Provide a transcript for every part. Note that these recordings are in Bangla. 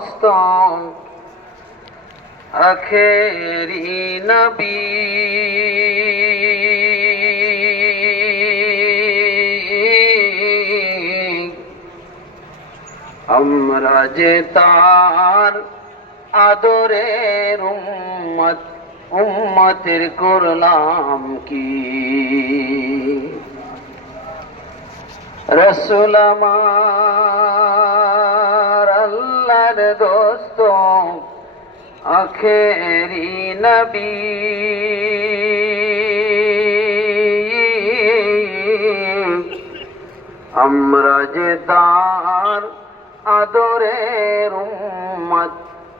মস্ত আখেরি নবী। আমরা যে তার আদরের উম্মত উম্মতের করলাম কি? রসুলামা আমার দোস্ত, আখেরি নবী। আমরা যে তার আদরের উম্মত,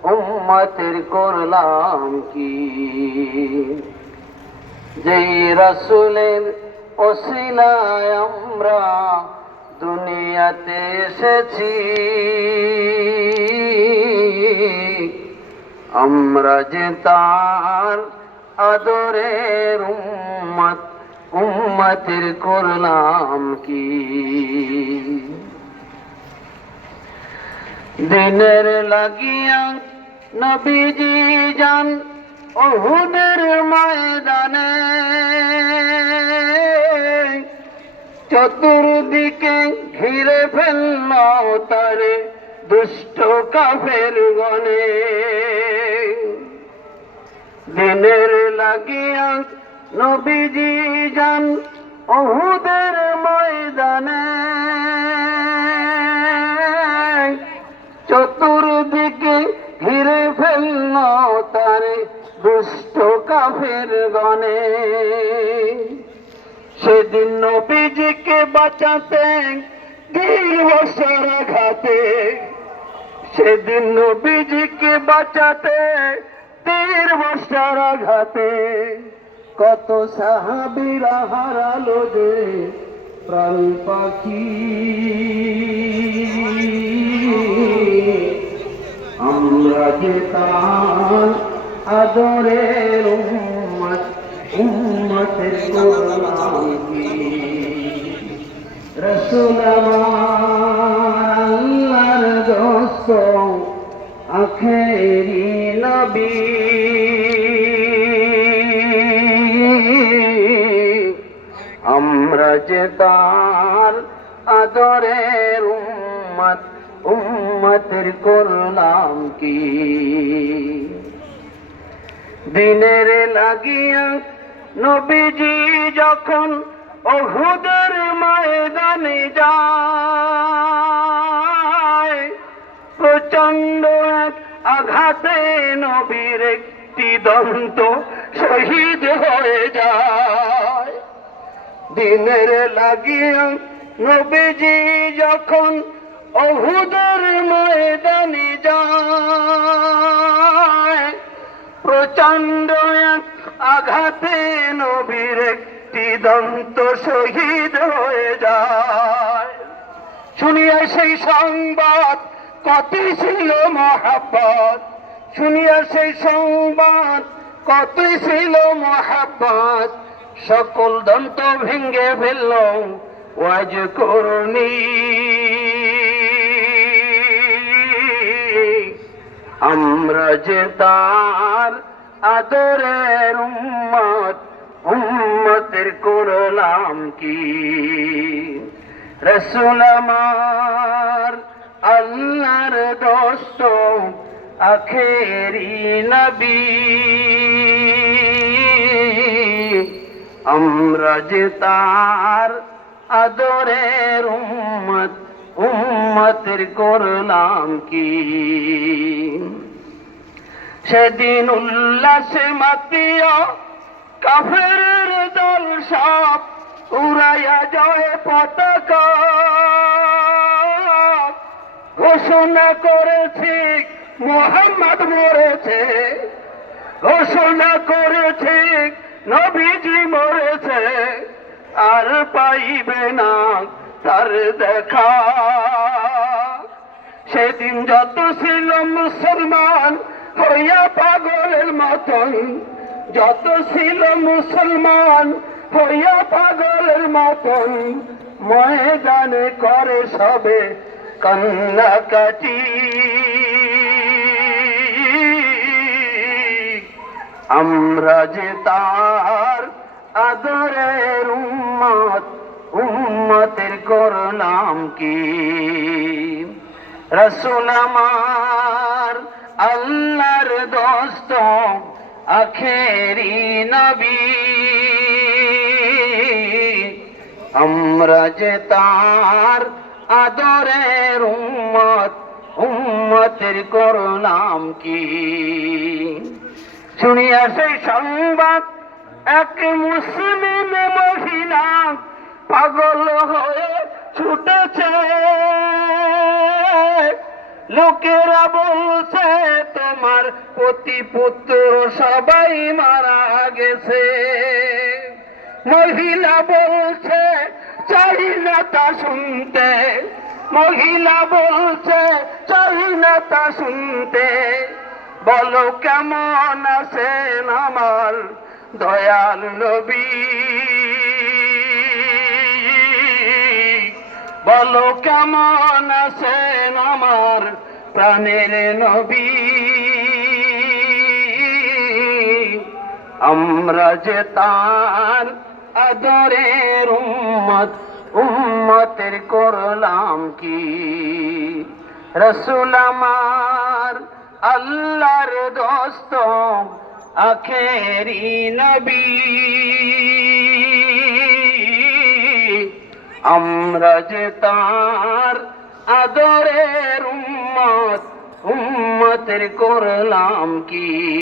উম্মতের করলাম কি? যেই রসুলের ওসিলায় আমরা দুনিয়াতে এসেছি আমরা যে তার আদরের উম্মত, উম্মতের করলাম কি? দিনের লাগিয়া নবীজি যান অহুদের ময়দানে। চতুর্দিকে ঘিরে ফেলল তারে দুষ্ট কাফের গনে দিনের লাগিয়া নবীজি যান অহুদের ময়দানে। চতুর্দিকে ঘিরে ফেলল তারে দুষ্ট কাফের গনে সেদিন নবীজিকে বাঁচাতে তিন বছর ঘাতে সেদিন নবীজিকে বাঁচাতে তীর বছর ঘাতে কত সাহাবিরা হারালো যে প্রাণ পাখি। আমরা যে তার আদরের উম্মত, উম্মতের গোলামি রসুল আমার আখেরি নবী। আমরা যে তার আদরের উম্মত, উম্মতের করলাম কি? দিনের লাগিয়া নবীজি যখন অহুদের ময়দানে যায় প্রচণ্ড আঘাতে নবীর একটি দন্ত, শহীদ হয়ে যায়। দিনের লাগিয়া নবীজি যখন অহুদের ময়দানে যায় প্রচণ্ড এক আঘাতে নবীর একটি দন্ত শহীদ হয়ে যায়। শুনিয়া সেই সংবাদ কত ছিল মহাব্বত। শুনিয়া সেই সংবাদ কত ছিল মহাব্বত। সকল দন্ত ভেঙ্গে ফেলল, ওয়াজ করুণী। আমরা যে তার আদরের উম্মত, উম্মতের করলাম কি? রসুল আমার আল্লাহর দোস্ত আখেরি নবী। আমরা যে তার আদরের উম্মত, উম্মতের করলাম কি? সেদিন উল্লাসে মাতিয়া কাফের দল সব উড়াইয়া যায় পতাকা। ঘোষণা করেছি মোহাম্মদ মরেছে, ঘোষণা করেছি, নবীজি মরেছে, আর পাইবে না তার দেখা। সেদিন যত ছিল মুসলমান হইয়া পাগলের মতন, যত ছিল মুসলমান হইয়া পাগলের মতন, ময়দানে করে সবে কান্নাকাটি। আমরা যে তার আদরের উম্মত, উম্মতের করলাম কি? রসুল আমার আল্লাহর দোস্ত, আখেরি নবী। আমরা যে তার আদরের উম্মত, উম্মতের করলাম কি? শুনিয়া সেই সংবাদ, এক মুসলিম মহিলা পাগল হয়ে ছুটেছে। লোকেরা বলছে, তোমার পতি পুত্র সবাই মারা গেছে। মহিলা বলছে, চাই না তা শুনতে। মহিলা বলছে, চাই না তা শুনতে। বলো কেমন আছেন আমার দয়াল নবী? বলো কেমন আছেন আমার প্রাণের নবী? আমরা যে তার আদরের উম্মত, উম্মতের করলাম কি? রসুল আমার আল্লাহর দোস্ত আখেরি নবী। আমরা যে তার আদরের উম্মত উম্মতের করলাম কি?